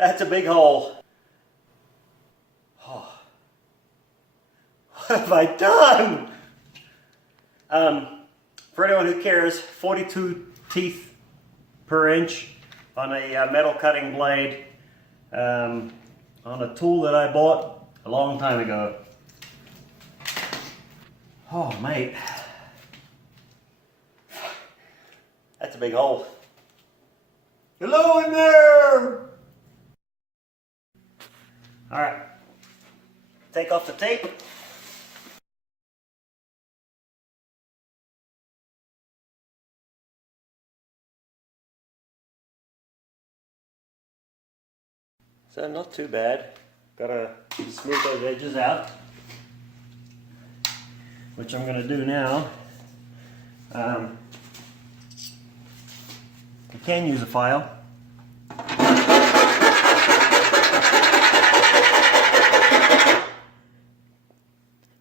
That's a big hole. Oh. What have I done? For anyone who cares, 42 teeth per inch on a metal cutting blade on a tool that I bought a long time ago. Oh, mate. That's a big hole. Hello in there! Alright. Take off the tape. So not too bad. Gotta smooth those edges out, which I'm gonna do now. You can use a file.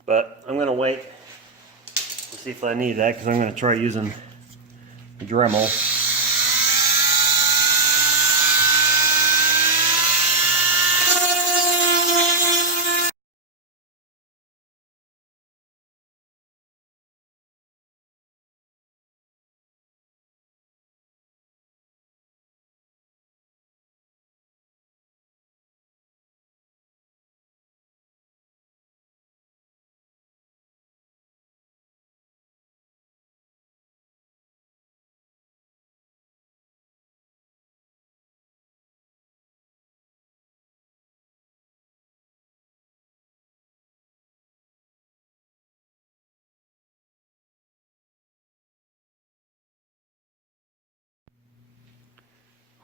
But I'm gonna wait to see if I need that, because I'm gonna try using the Dremel.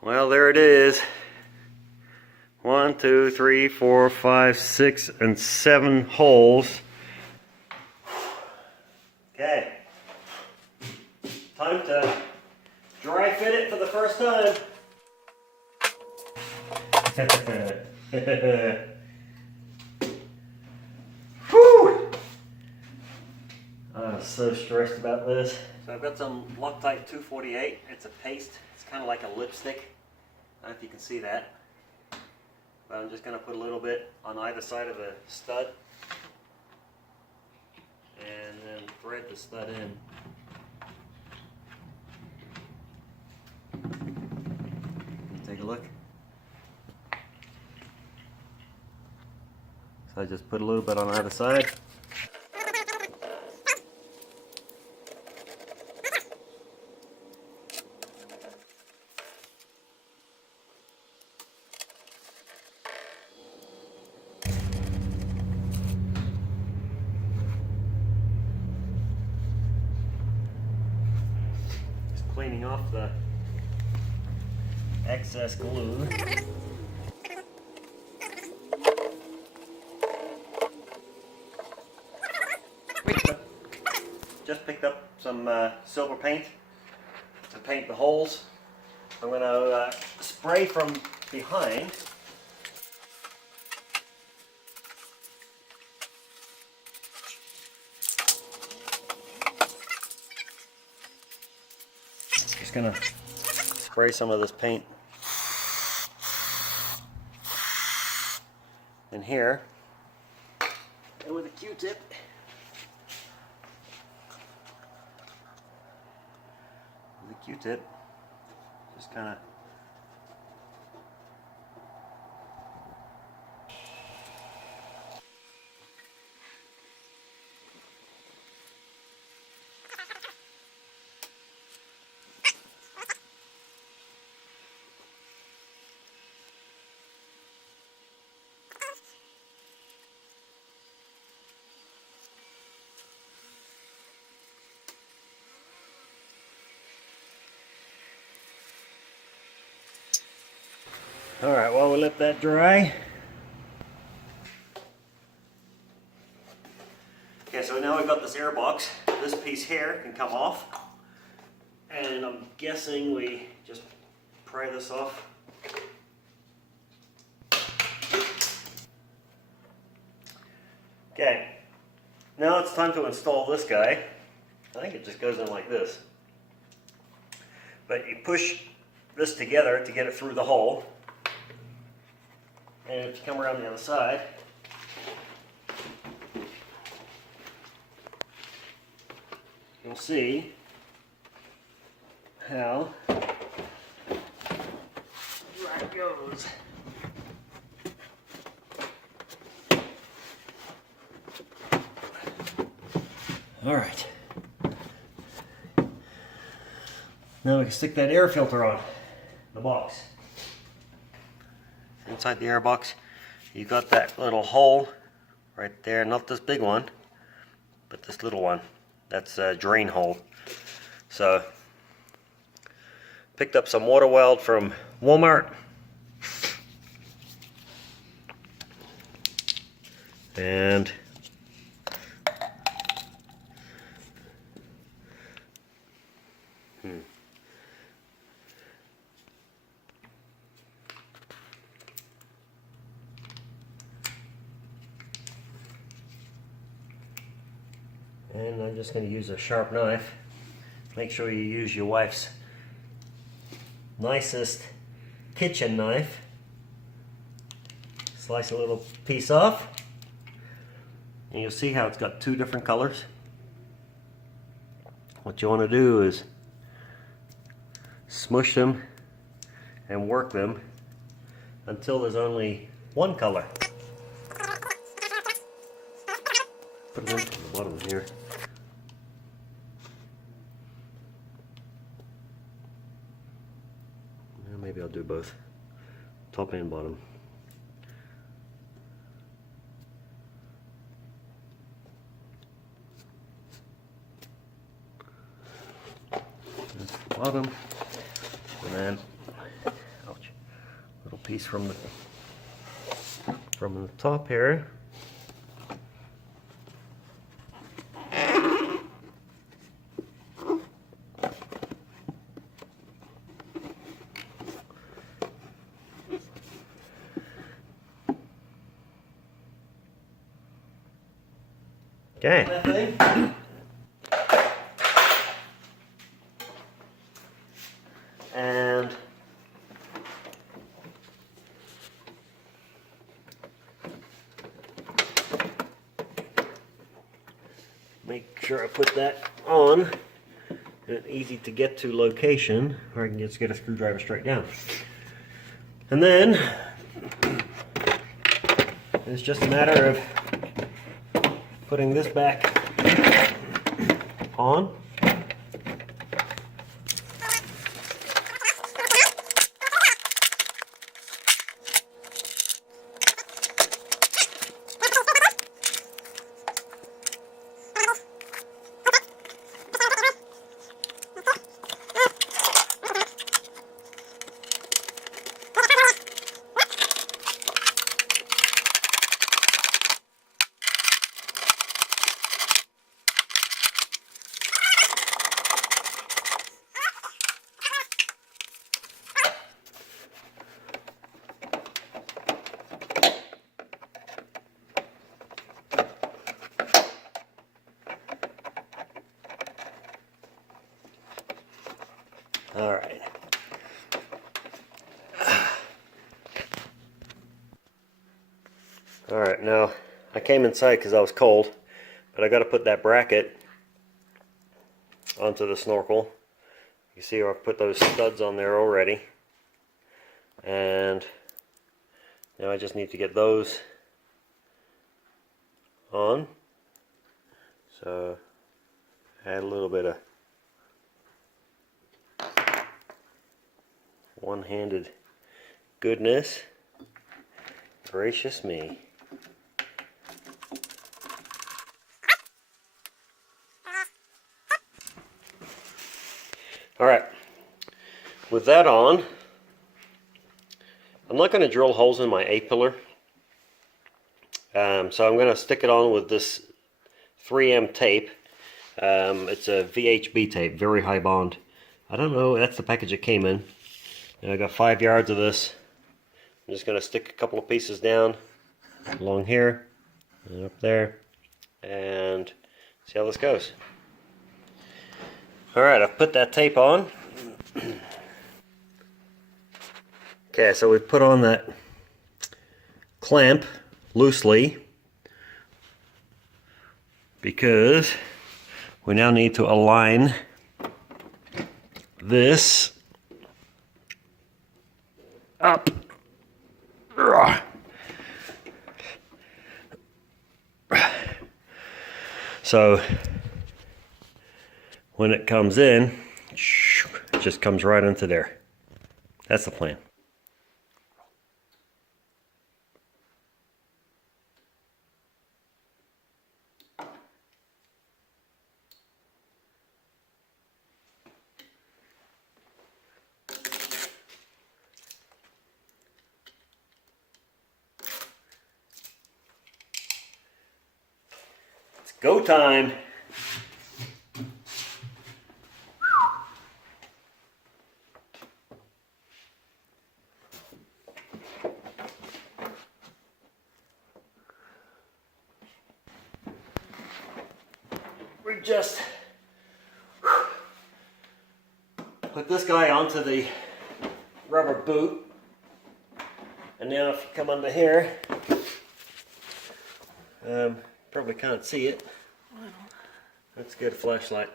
Well, there it is. 1, 2, 3, 4, 5, 6, and 7 holes. Okay. Time to dry fit it for the first time. Whew! I'm so stressed about this. So I've got some Loctite 248. It's a paste. It's kind of like a lipstick. I don't know if you can see that. But I'm just going to put a little bit on either side of the stud. And then thread the stud in. Take a look. So I just put a little bit on either side. Just cleaning off the excess glue. Just picked up some silver paint to paint the holes. I'm going to spray from behind. Just going to spray some of this paint in here, and with a Q-tip. With a Q-tip, just kind of Alright, well, we'll let that dry. Okay, so now we've got this air box. This piece here can come off. And I'm guessing we just pry this off. Okay, now it's time to install this guy. I think it just goes in like this. But you push this together to get it through the hole. And if you come around the other side, you'll see how that goes. All right. Now we can stick that air filter on the box. Inside the air box, you got that little hole right there. Not this big one, but this little one. That's a drain hole. So, picked up some water weld from Walmart. And I'm just going to use a sharp knife. Make sure you use your wife's nicest kitchen knife. Slice a little piece off. And you'll see how it's got two different colors. What you want to do is smush them and work them until there's only one color. Put them in the bottom here. Maybe I'll do both, top and bottom. That's the bottom, and then, ouch, little piece from the top here. Okay. And make sure I put that on in an easy to get to location where I can just get a screwdriver straight down. And then it's just a matter of putting this back on. All right. All right, now I came inside because I was cold, but I got to put that bracket onto the snorkel. You see I put those studs on there already, and now I just need to get those on. So add a little bit of one-handed goodness. Gracious me. All right, with that on, I'm not going to drill holes in my A-pillar. So I'm going to stick it on with this 3M tape. It's a VHB tape, very high bond. I don't know, that's the package it came in. And I got 5 yards of this. I'm just going to stick a couple of pieces down along here and up there and see how this goes. Alright, I've put that tape on. Okay, so we put on that clamp loosely because we now need to align this up. So when it comes in, it just comes right into there. That's the plan. It's go time. We just put this guy onto the rubber boot, and now if you come under here, probably can't see it. That's a good flashlight.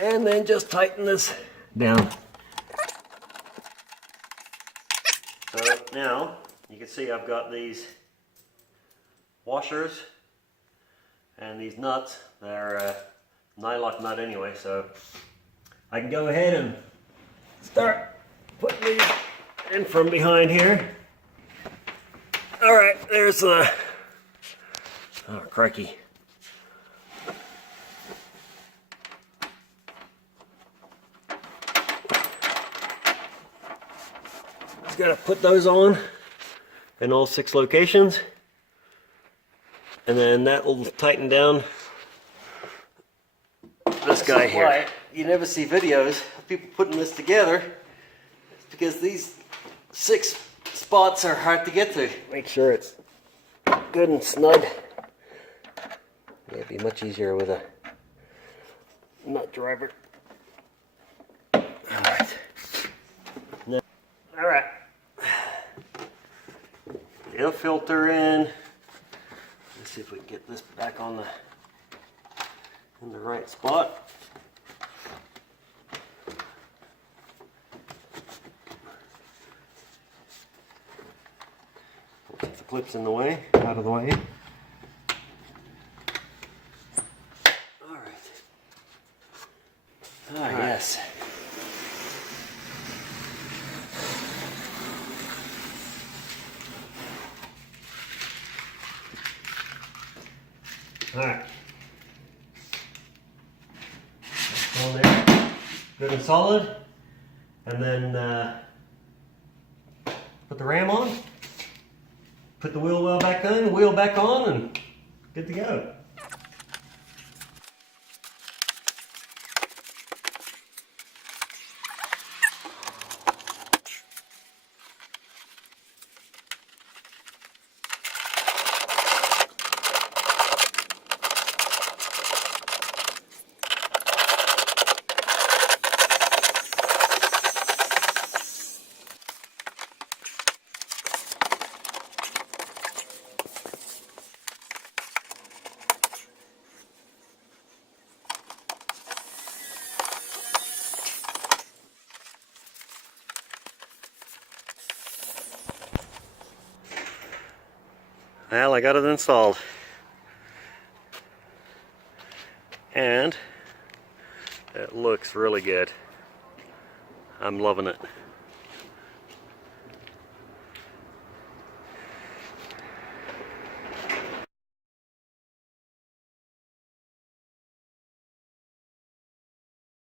And then just tighten this down. So now you can see I've got these washers and these nuts. They're nylock nut anyway, so I can go ahead and start putting these in from behind here. All right, there's the, oh crikey. Just gotta put those on in all 6 locations, and then that will tighten down this guy here. You never see videos of people putting this together. It's because these 6 spots are hard to get to. Make sure it's good and snug. Yeah, it'd be much easier with a nut driver. Alright. Alright. Air filter in. Let's see if we can get this back on in the right spot. Put the clips in the way, out of the way. Alright. Ah, yes. Alright. Go in there. Good and solid. And then put the ram on. Put the wheel well back on, wheel back on, and good to go. Well, I got it installed. And it looks really good. I'm loving it.